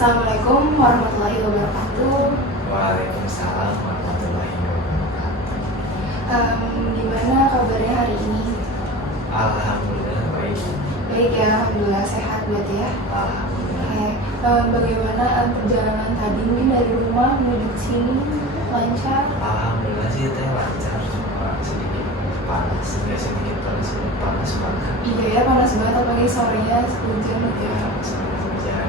Assalamualaikum warahmatullahi wabarakatuh. Waalaikumsalam warahmatullahi wabarakatuh. Gimana kabarnya hari ini? Alhamdulillah baik. Baik ya, alhamdulillah sehat berarti ya. Alhamdulillah. Oke, bagaimana perjalanan tadi mungkin dari rumah menuju ke sini lancar? Alhamdulillah sih teh lancar, cuma sedikit panas, sedikit panas banget. Iya ya, panas banget apalagi sorenya hujan gitu ya. Sampai hujan.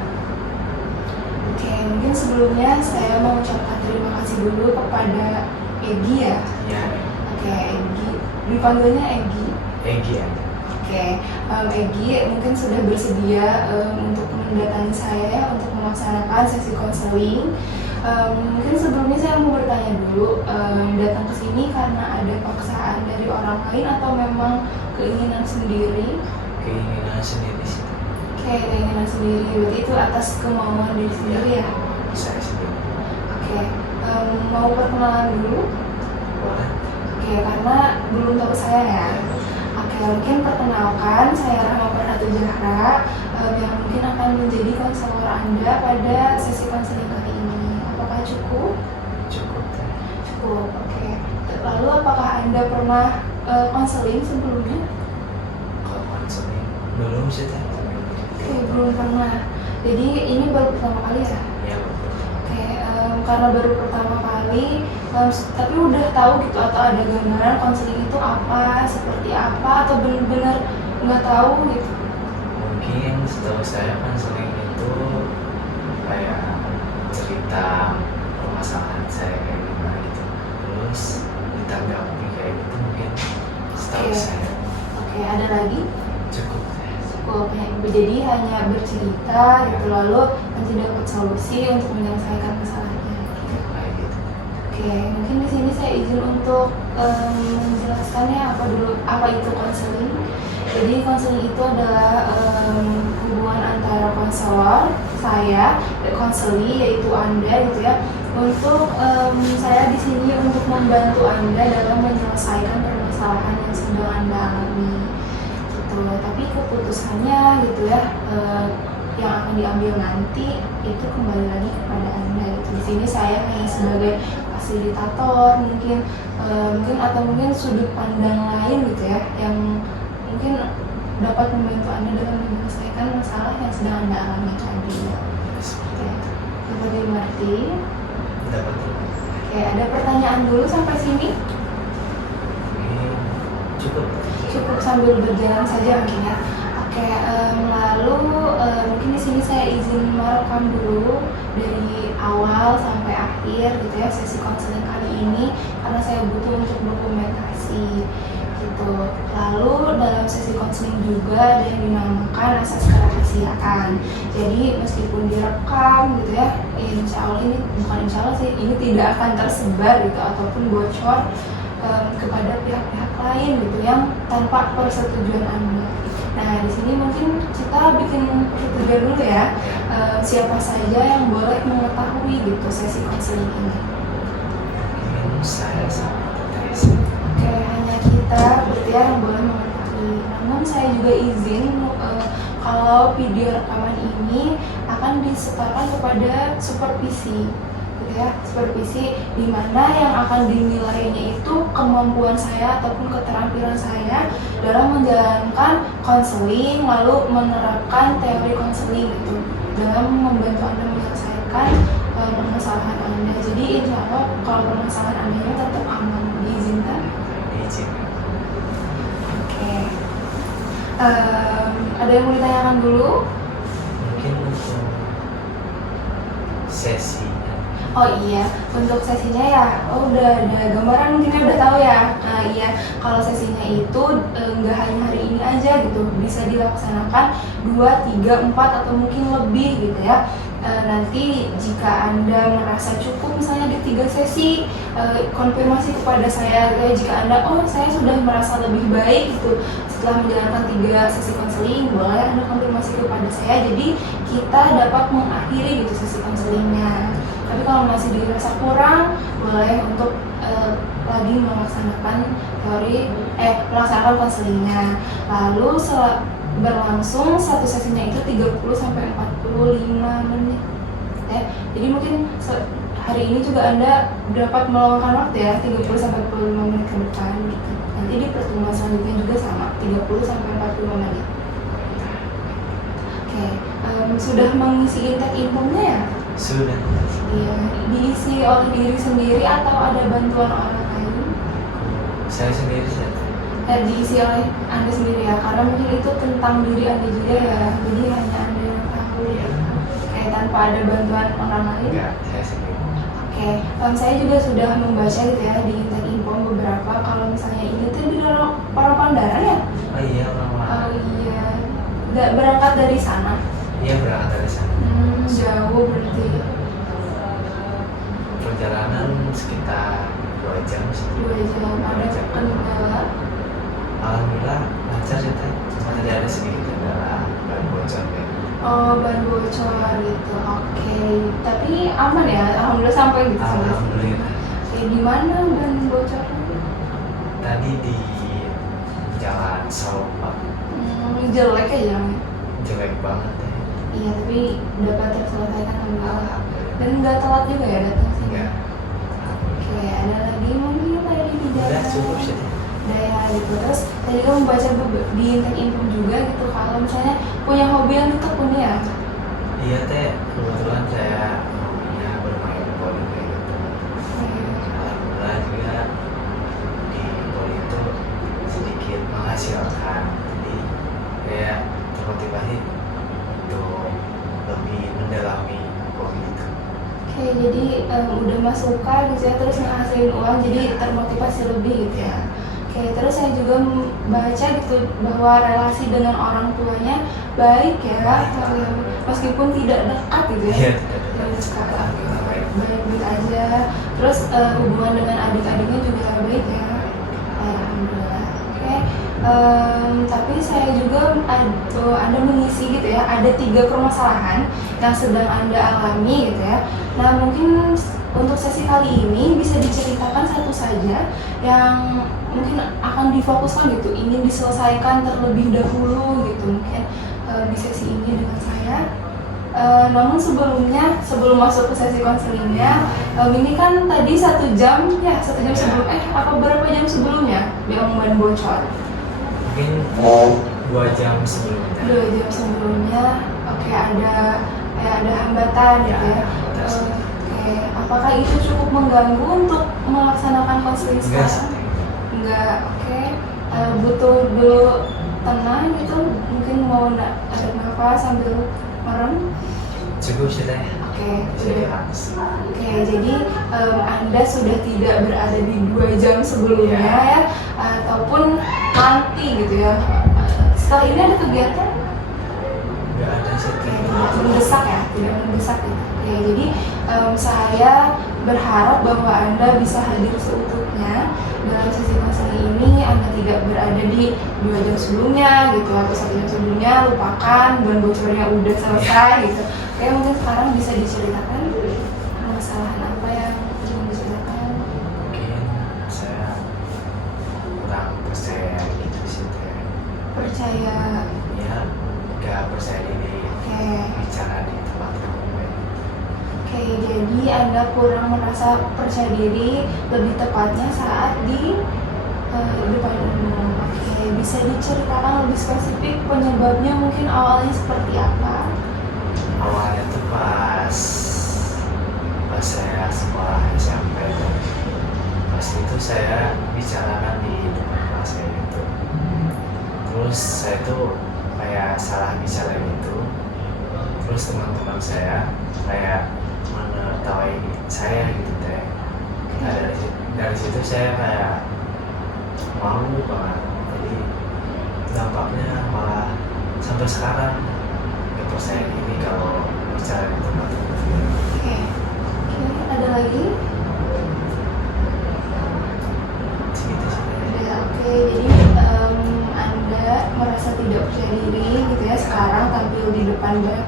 Oke, mungkin sebelumnya saya mau ucapkan terima kasih dulu kepada Egi ya. Iya. Oke, Egi, dipanggilnya Egi. Egi ya. Oke, Egi mungkin sudah bersedia untuk mendatangi saya ya, untuk melaksanakan sesi konseling. Mungkin sebelumnya saya mau bertanya dulu, datang ke sini karena ada paksaan dari orang lain atau memang keinginan sendiri? Keinginan sendiri sih. Oke, keinginan sendiri, berarti itu atas kemauan diri sendiri ya? Saya sendiri. Oke, mau perkenalan dulu? Boleh. Oke, karena belum tahu saya ya. Oke, mungkin perkenalkan, saya Rahma Farhatu Zahra, yang mungkin akan menjadi konselor Anda pada sesi konseling kali ini. Apakah cukup? Cukup teh. Cukup, oke. Lalu apakah Anda pernah konseling sebelumnya? Kalau konseling belum sih teh. Oke, belum pernah. Jadi ini baru pertama kali ya? Iya betul. Oke, karena baru pertama kali, tapi udah tahu gitu atau ada gambaran konseling itu apa, seperti apa, atau benar-benar nggak tahu gitu? Mungkin setahu saya konseling itu kayak cerita permasalahan saya kayak gimana gitu, terus ditanggapi kayak gitu mungkin setahu Oke. saya. Oke, ada lagi? Cukup. Cukup, ya. Jadi hanya bercerita gitu, lalu nanti dapat solusi untuk menyelesaikan masalahnya. Kayak gitu. Oke, mungkin di sini saya izin untuk menjelaskannya apa itu konseling. Jadi konseling itu adalah hubungan antara konselor, saya, dan konseli yaitu Anda gitu ya. Untuk saya di sini untuk membantu Anda dalam menyelesaikan permasalahan yang sedang Anda alami. Gitu. Tapi keputusannya gitu ya, yang akan diambil nanti itu kembali lagi kepada Anda gitu. Di sini saya hanya sebagai fasilitator mungkin atau mungkin sudut pandang lain gitu ya, yang mungkin dapat membantu Anda dalam menyelesaikan masalah yang sedang Anda alami tadi. Oke, dapat dimengerti? Dapat. Oke, ada pertanyaan dulu sampai sini? Ini cukup. Cukup sambil berjalan saja mungkin ya. Oke, lalu mungkin di sini saya izin merekam dulu dari awal sampai akhir gitu ya sesi konseling kali ini, karena saya butuh untuk dokumentasi gitu. Lalu dalam sesi konseling juga ada yang dinamakan asas kerahasiaan. Jadi meskipun direkam gitu ya, insya Allah ini bukan insya Allah sih, ini tidak akan tersebar gitu ataupun bocor kepada pihak-pihak lain gitu yang tanpa persetujuan Anda. Nah, di sini mungkin kita bikin persetujuan dulu ya. Siapa saja yang boleh mengetahui gitu sesi konseling ini? Mungkin saya sama Teresa. Oke, hanya kita berarti yang boleh mengetahui. Namun saya juga izin kalau video rekaman ini akan disetorkan kepada supervisi. Ya, supervisi di mana yang akan dinilainya itu kemampuan saya ataupun keterampilan saya dalam menjalankan konseling, lalu menerapkan teori konseling gitu dalam membantu Anda menyelesaikan permasalahan Anda. Jadi insya Allah kalau permasalahan Anda tetap aman, diizinkan. Izin. Oke. Ada yang mau ditanyakan dulu? Mungkin untuk sesi. Oh iya, untuk sesinya ya, udah ada gambaran mungkin ya, udah tahu ya. Iya, kalau sesinya itu nggak hanya hari ini aja gitu, bisa dilaksanakan 2, 3, 4 atau mungkin lebih gitu ya. Nanti jika Anda merasa cukup misalnya di 3 sesi, konfirmasi kepada saya gitu ya. Jika Anda, saya sudah merasa lebih baik gitu setelah menjalankan 3 sesi konseling, boleh Anda konfirmasi kepada saya. Jadi kita dapat mengakhiri gitu sesi konselingnya. Tapi kalau masih dirasa kurang, boleh untuk lagi melaksanakan melaksanakan konselingnya. Lalu berlangsung satu sesinya itu 30 sampai 45 menit. ya. Jadi mungkin hari ini juga Anda dapat meluangkan waktu ya 30-45 menit ke depan gitu. Nanti di pertemuan selanjutnya juga sama 30-45 menit. Oke, sudah mengisi intake info-nya ya? Sudah. Iya, diisi oleh diri sendiri atau ada bantuan orang lain? Saya sendiri saja. Diisi oleh Anda sendiri ya, karena mungkin itu tentang diri Anda juga ya, jadi hanya Anda yang tahu ya. Kayak tanpa ada bantuan orang lain? Enggak, saya sendiri. Oke, saya juga sudah membaca gitu ya di intake info beberapa, kalau misalnya ini tuh di dalam orang Pangandaran ya? Oh iya, orang-orang. Oh iya, nggak berangkat dari sana? Iya, berangkat dari sana. Jauh berarti. Perjalanan sekitar 2 jam sih. 2 jam, ada kendala? Alhamdulillah lancar sih teh. Cuma tadi ada sedikit kendala ban bocor ya. Oh, ban bocor gitu. Oke, tapi aman ya? Alhamdulillah sampai gitu. Alhamdulillah. Kayak gimana ban bocor? Tadi di jalan Salompak. Jelek ya jalannya? Jelek banget ya. Iya, tapi dapat terselesaikan alhamdulillah. Alhamdulillah. Dan nggak telat juga ya datang sini? Enggak. Oke, ada lagi mungkin tadi di Udah dalam. cukup sih. Udah ya gitu. Terus tadi kamu baca di intake info juga gitu, kalau misalnya punya hobi yang ditekuni ya? Iya teh, kebetulan saya hobinya bermain volley kayak gitu. Alhamdulillah juga di volley itu sedikit menghasilkan. Jadi kayak termotivasi untuk lebih mendalami hobi itu. Oke, jadi udah masuk suka gitu ya, terus ngehasilin uang, jadi termotivasi lebih gitu ya. Oke, terus saya juga baca gitu bahwa relasi dengan orang tuanya baik ya, meskipun tidak dekat gitu ya. Iya. Tidak dekat, baik-baik aja. Terus hubungan dengan adik-adiknya juga baik ya. Alhamdulillah. Oke, tapi saya juga Anda mengisi gitu ya, ada 3 permasalahan yang sedang Anda alami gitu ya. Nah, mungkin untuk sesi kali ini bisa diceritakan satu saja yang mungkin akan difokuskan gitu, ingin diselesaikan terlebih dahulu gitu, mungkin di sesi ini dengan saya. Namun sebelumnya, sebelum masuk ke sesi konselingnya, ini kan tadi 1 jam ya, 1 jam sebelum, apa berapa jam sebelumnya yang ban bocor? Mungkin 2 jam sebelumnya. 2 jam sebelumnya, oke, ada hambatan gitu ya. Oke, apakah itu cukup mengganggu untuk melaksanakan konseling Enggak sih. sekarang? Enggak, oke. Butuh dulu tenang gitu, mungkin mau tarik nafas sambil merem. Cukup sih teh. Oke, Bisa dihapus. Oke, jadi Anda sudah tidak berada di 2 jam sebelumnya ya, ataupun nanti gitu ya. Setelah ini ada kegiatan? Enggak ada sih teh. Tidak mendesak ya, tidak mendesak gitu. Oke, jadi saya berharap bahwa Anda bisa hadir seutuhnya dalam sesi konseling ini. Anda tidak berada di 2 jam sebelumnya gitu, atau 1 jam sebelumnya, lupakan ban bocornya udah selesai gitu. Oke, mungkin sekarang bisa diceritakan permasalahan apa yang ingin diceritakan. Mungkin saya kurang percaya gitu sih teh. Percaya. Ya, nggak percaya diri Oke. bicara di tempat umum. Oke, jadi Anda kurang merasa percaya diri, lebih tepatnya saat di depan umum. Oke, bisa diceritakan lebih spesifik penyebabnya, mungkin awalnya seperti apa? Awalnya tuh pas saya sekolah SMP tuh. Pas itu saya bicarakan di depan kelas kayak gitu. Terus saya tuh kayak salah bicara gitu. Terus teman-teman saya kayak menertawai saya gitu teh. Nah, dari situ saya kayak malu banget. Jadi dampaknya malah sampai sekarang gak percaya ini kalau bicara di tempat umum. Oke, ada lagi? Segitu sih. Ya, oke, jadi Anda merasa tidak percaya diri gitu ya sekarang tampil di depan banyak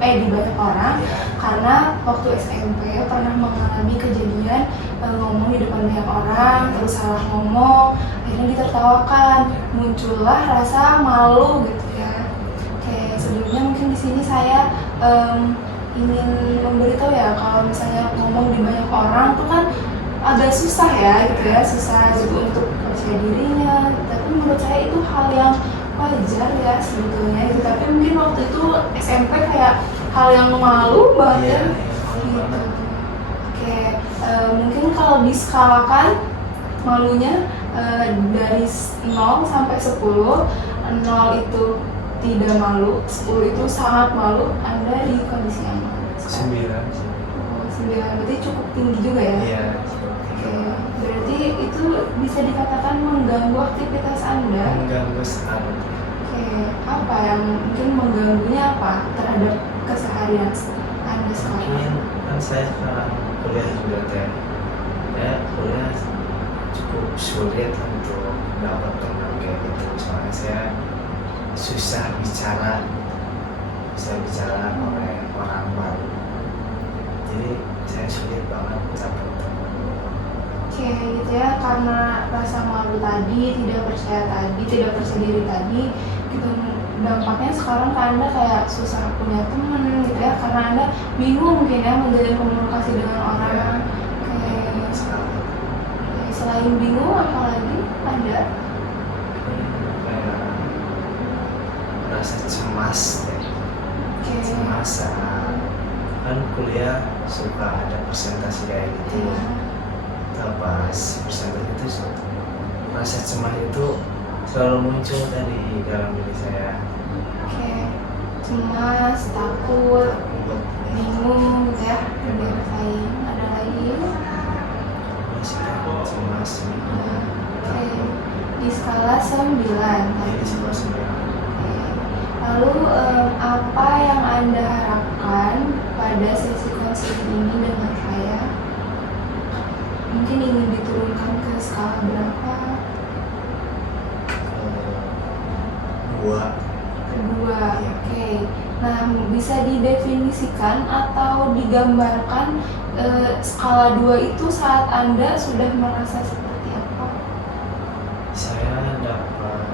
di banyak orang, Ya. karena waktu SMP pernah mengalami kejadian ngomong di depan banyak orang, terus salah ngomong, akhirnya ditertawakan, muncullah rasa malu gitu ya. Oke, sebelumnya mungkin di sini saya ingin memberitahu ya kalau misalnya ngomong di banyak orang tuh kan agak susah ya gitu ya, susah gitu untuk percaya dirinya. Tapi menurut saya itu hal yang wajar ya sebetulnya gitu. Tapi mungkin waktu itu SMP kayak hal yang malu banget Iya, ya. malu Gitu. banget. Oke, mungkin kalau diskalakan malunya dari 0 sampai 10, 0 itu tidak malu, 10 itu sangat malu, Anda di kondisi yang mana? 9 sih. Oh, 9, berarti cukup tinggi juga ya? Iya, Oke, berarti itu bisa dikatakan mengganggu aktivitas Anda. mengganggu sekali. Oke, apa yang mungkin mengganggunya apa terhadap keseharian Anda sekarang? Mungkin kan saya sekarang kuliah juga teh, ya kuliah cukup sulit untuk dapat teman kayak gitu. Soalnya saya susah bicara oleh orang baru. Jadi saya sulit banget dapat teman. Oke, gitu ya, karena rasa malu tadi, tidak percaya diri tadi, gitu. Dampaknya sekarang ke Anda kayak susah punya teman gitu ya, karena Anda bingung mungkin ya menjalin komunikasi dengan orang. Oke, Sekali selain bingung apalagi Anda? kayak merasa cemas deh. Oke, Cemas saat kan kuliah suka ada presentasi kayak gitu. iya. Pas presentasi itu rasa cemas itu selalu muncul dari dalam diri saya. Oke, cemas, takut, bingung gitu ya, dirasain. Ada lagi? Masih takut, cemas, bingung. Oke, di skala 9 Jadi tadi. sebuah sebuah Oke. Lalu apa yang Anda harapkan pada sesi konseling ini dengan saya? Mungkin ingin diturunkan ke skala berapa? dua. Kedua, oke. Nah, bisa didefinisikan atau digambarkan skala 2 itu saat Anda sudah merasa seperti apa? Saya dapat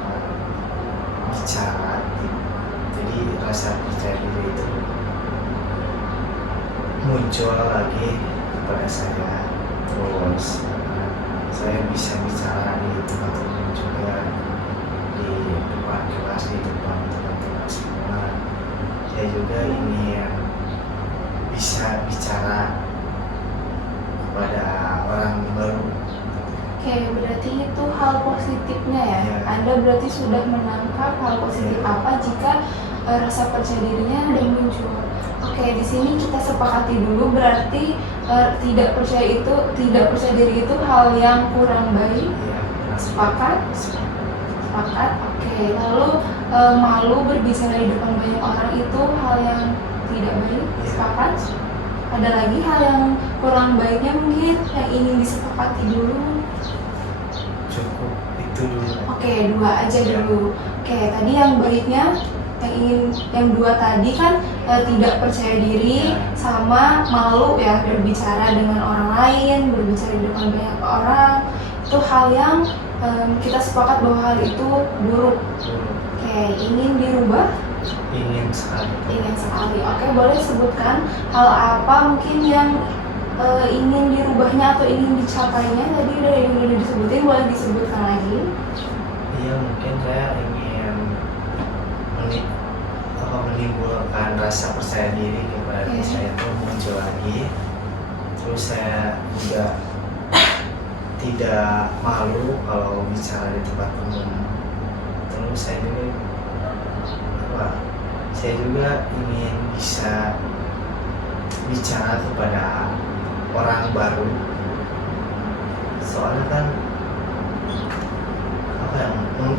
bicara, jadi rasa percaya diri itu muncul lagi kepada saya. Terus saya bisa bicara di tempat umum juga, di depan kelas, di depan teman-teman semua. Saya juga ingin bisa bicara kepada orang baru. Oke, berarti itu hal positifnya ya. Iya. Anda berarti sudah menangkap hal positif apa jika rasa percaya dirinya ada muncul. Oke, di sini kita sepakati dulu berarti tidak percaya diri itu hal yang kurang baik. Iya, Sepakat? Sepakat. Oke, lalu malu berbicara di depan banyak orang itu hal yang tidak baik. Iya. Sepakat? Ada lagi hal yang kurang baiknya mungkin yang ingin disepakati dulu? cukup itu dulu. Oke, 2 aja dulu. Oke, tadi yang baiknya yang 2 tadi kan tidak percaya diri sama malu ya berbicara dengan orang lain, berbicara di depan banyak orang. Itu hal yang kita sepakat bahwa hal itu buruk. Oke, ingin dirubah? Ingin sekali. Ingin sekali. Oke, boleh sebutkan hal apa mungkin yang ingin dirubahnya atau ingin dicapainya? Tadi udah disebutin, boleh disebutkan lagi? Iya, mungkin saya ingin menimbulkan rasa percaya diri kepada diri saya itu muncul lagi. Terus saya juga tidak malu kalau bicara di tempat umum. Terus saya juga ingin bisa bicara kepada orang baru. Soalnya kan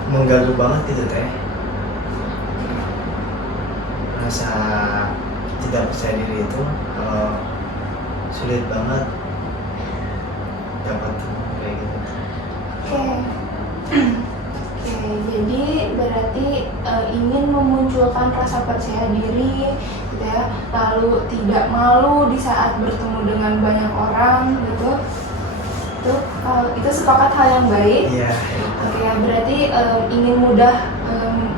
mengganggu banget gitu teh, rasa tidak percaya diri itu kalau sulit banget dapat kayak gitu. Oke. Oke, jadi berarti ingin memunculkan rasa percaya diri gitu ya, lalu tidak malu di saat bertemu dengan banyak orang gitu. Itu sepakat hal yang baik. Iya. Oke, berarti ingin mudah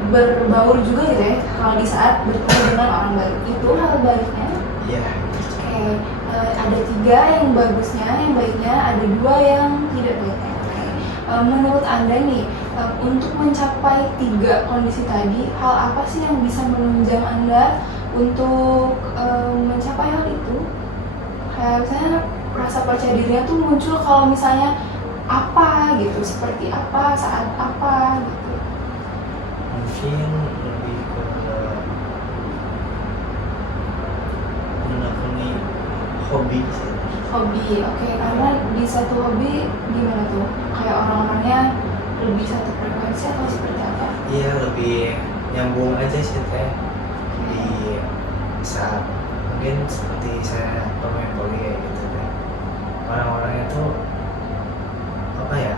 berbaur juga gitu ya kalau di saat bertemu dengan orang baru. Itu hal baiknya. Iya. Oke, ada 3 yang bagusnya, yang baiknya, ada 2 yang tidak baiknya. Oke. Menurut Anda nih, untuk mencapai 3 kondisi tadi, hal apa sih yang bisa menunjang Anda untuk mencapai hal itu? Kayak misalnya rasa percaya dirinya tuh muncul kalau misalnya apa gitu, seperti apa, saat apa gitu. Mungkin lebih ke menekuni hobi sih. Hobi, oke. Karena di satu hobi gimana tuh? Kayak orang-orangnya lebih satu frekuensi atau seperti apa? Iya, lebih nyambung aja sih teh di saat mungkin seperti saya pemain volley kayak gitu teh. Orang-orangnya tuh apa ya?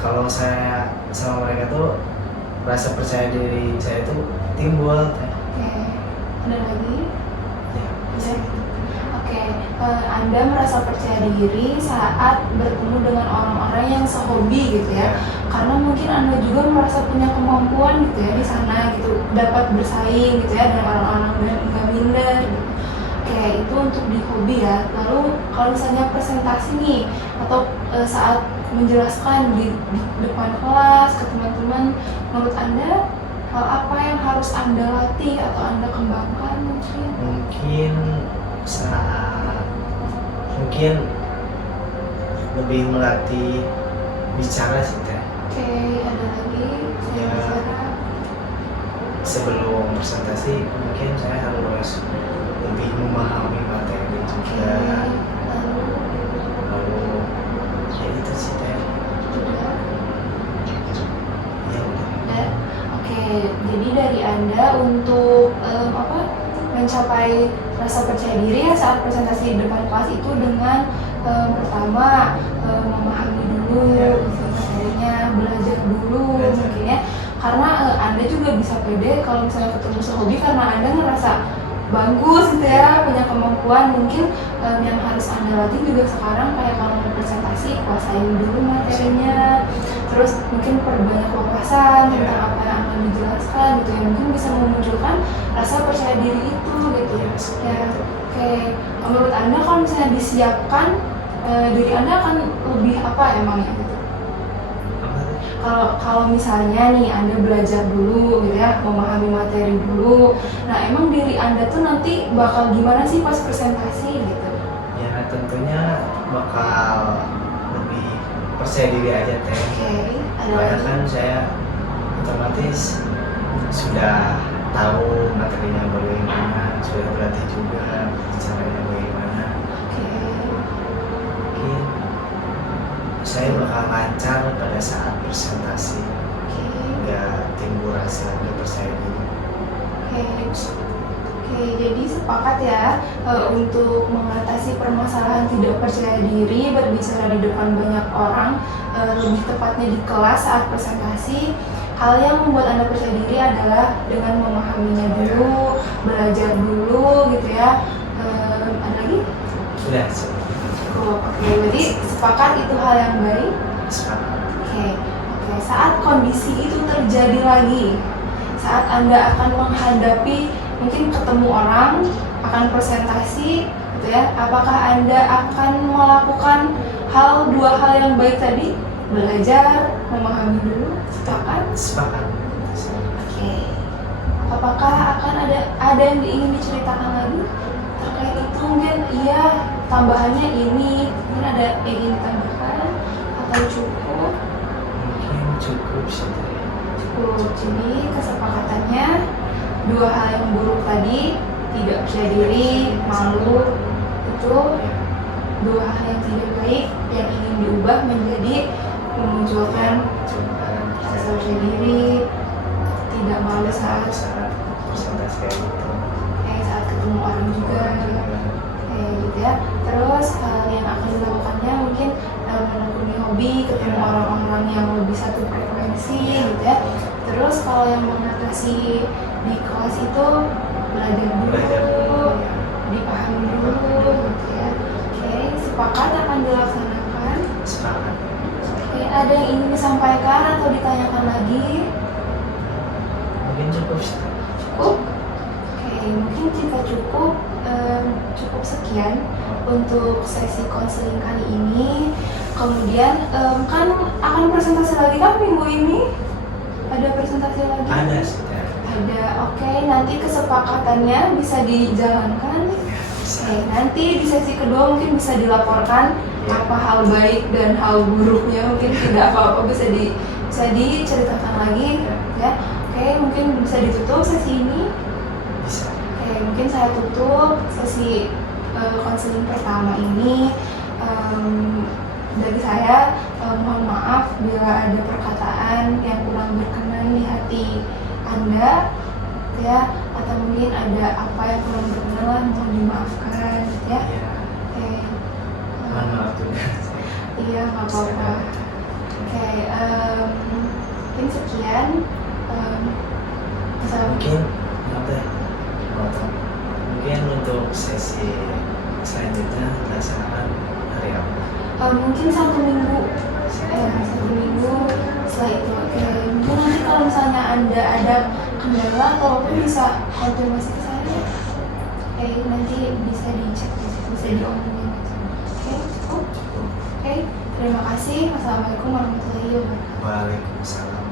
Kalau saya sama mereka tuh rasa percaya diri saya tuh timbul teh. Oke. Ada lagi? Ya, Ya. Oke, Anda merasa percaya diri saat bertemu dengan orang-orang yang sehobi gitu ya. Karena mungkin Anda juga merasa punya kemampuan gitu ya di sana gitu, dapat bersaing gitu ya dengan orang-orang dan nggak minder gitu. Oke, itu untuk di hobi ya. Lalu kalau misalnya presentasi nih atau saat menjelaskan di depan kelas ke teman-teman, menurut Anda hal apa yang harus Anda latih atau Anda kembangkan mungkin? mungkin saat mungkin lebih melatih bicara sih teh. Oke, ada lagi? Saya Ya. bicara. Sebelum presentasi mungkin saya harus lebih memahami materi Oke, juga. lalu Lalu ya itu sih teh. juga Ya udah. ada. Oke, jadi dari Anda untuk mencapai rasa percaya diri ya saat presentasi di depan kelas itu dengan pertama memahami dulu Ya. isi materinya, belajar dulu Belajar. mungkin ya. Karena Anda juga bisa pede kalau misalnya ketemu sehobi karena Anda ngerasa bagus gitu ya, punya kemampuan. Mungkin yang harus Anda latih juga sekarang kayak kalau mau presentasi, kuasain dulu materinya. Terus mungkin perbanyak wawasan tentang apa yang akan dijelaskan gitu ya, mungkin bisa memunculkan rasa percaya diri itu gitu Ya, ya. seperti itu. Oke, menurut Anda kalau misalnya disiapkan, diri Anda akan lebih apa emangnya gitu? Apa tuh? Kalau misalnya nih Anda belajar dulu gitu ya, memahami materi dulu, nah emang diri Anda tuh nanti bakal gimana sih pas presentasi gitu? Ya tentunya bakal lebih percaya diri aja teh. Oke, ada Karena lagi? kan saya otomatis sudah tahu materinya bagaimana, sudah berlatih juga caranya bagaimana. Oke. Mungkin saya bakal lancar pada saat presentasi, nggak timbul rasa nggak percaya diri. Oke, jadi sepakat ya untuk mengatasi permasalahan tidak percaya diri berbicara di depan banyak orang, lebih tepatnya di kelas saat presentasi. Hal yang membuat Anda percaya diri adalah dengan memahaminya dulu, belajar dulu gitu ya. Ada lagi? Sudah Cukup. Oke, jadi sepakat itu hal yang baik. sepakat. Oke, saat kondisi itu terjadi lagi, saat Anda akan menghadapi mungkin ketemu orang, akan presentasi gitu ya, apakah Anda akan melakukan dua hal yang baik tadi? Belajar, memahami dulu, sepakat? Sepakat. Oke. Apakah akan ada yang ingin diceritakan lagi terkait itu? Mungkin iya, tambahannya ini, mungkin ada yang ingin ditambahkan atau cukup? Mungkin cukup sih. Cukup. Jadi kesepakatannya dua hal yang buruk tadi, tidak percaya diri, malu, itu dua hal yang tidak baik yang ingin diubah menjadi memunculkan rasa percaya diri, tidak malu saat presentasi kayak gitu. saat ketemu orang juga, kayak gitu ya. Terus hal yang akan dilakukannya mungkin menekuni hobi, ketemu orang-orang yang lebih satu frekuensi gitu ya. Terus kalau yang mengatasi di kelas itu belajar dulu, dipahami dulu gitu ya. Oke, sepakat akan dilaksanakan. Sepakat. Oke, ada yang ingin disampaikan atau ditanyakan lagi? Cukup sih. Cukup? Oke, mungkin jika cukup sekian untuk sesi konseling kali ini. Kemudian kan akan presentasi lagi kan minggu ini? Ada presentasi lagi? Ada sih. Ya. Ada. Oke, nanti kesepakatannya bisa dijalankan. Bisa. Oke, nanti di sesi kedua mungkin bisa dilaporkan apa hal baik dan hal buruknya, mungkin tidak apa-apa, bisa diceritakan lagi ya. Oke, mungkin bisa ditutup sesi ini. Bisa. Oke, mungkin saya tutup sesi konseling pertama ini. Dari saya mohon maaf bila ada perkataan yang kurang berkenan di hati Anda ya, atau mungkin ada apa yang kurang berkenan lah, mohon dimaafkan ya. Iya. Oke. Mohon maaf juga. Iya, nggak apa-apa. Oke, mungkin sekian. Mungkin apa ya? Mungkin untuk sesi selanjutnya dilaksanakan hari apa? Mungkin 1 minggu. 1 minggu setelah itu. Oke, mungkin nanti kalau misalnya Anda ada kendala atau apa bisa konfirmasi ke saya. Oke, nanti bisa dicek, bisa diomongin. Oke, cukup. Oke, terima kasih. Wassalamualaikum warahmatullahi wabarakatuh. Waalaikumsalam.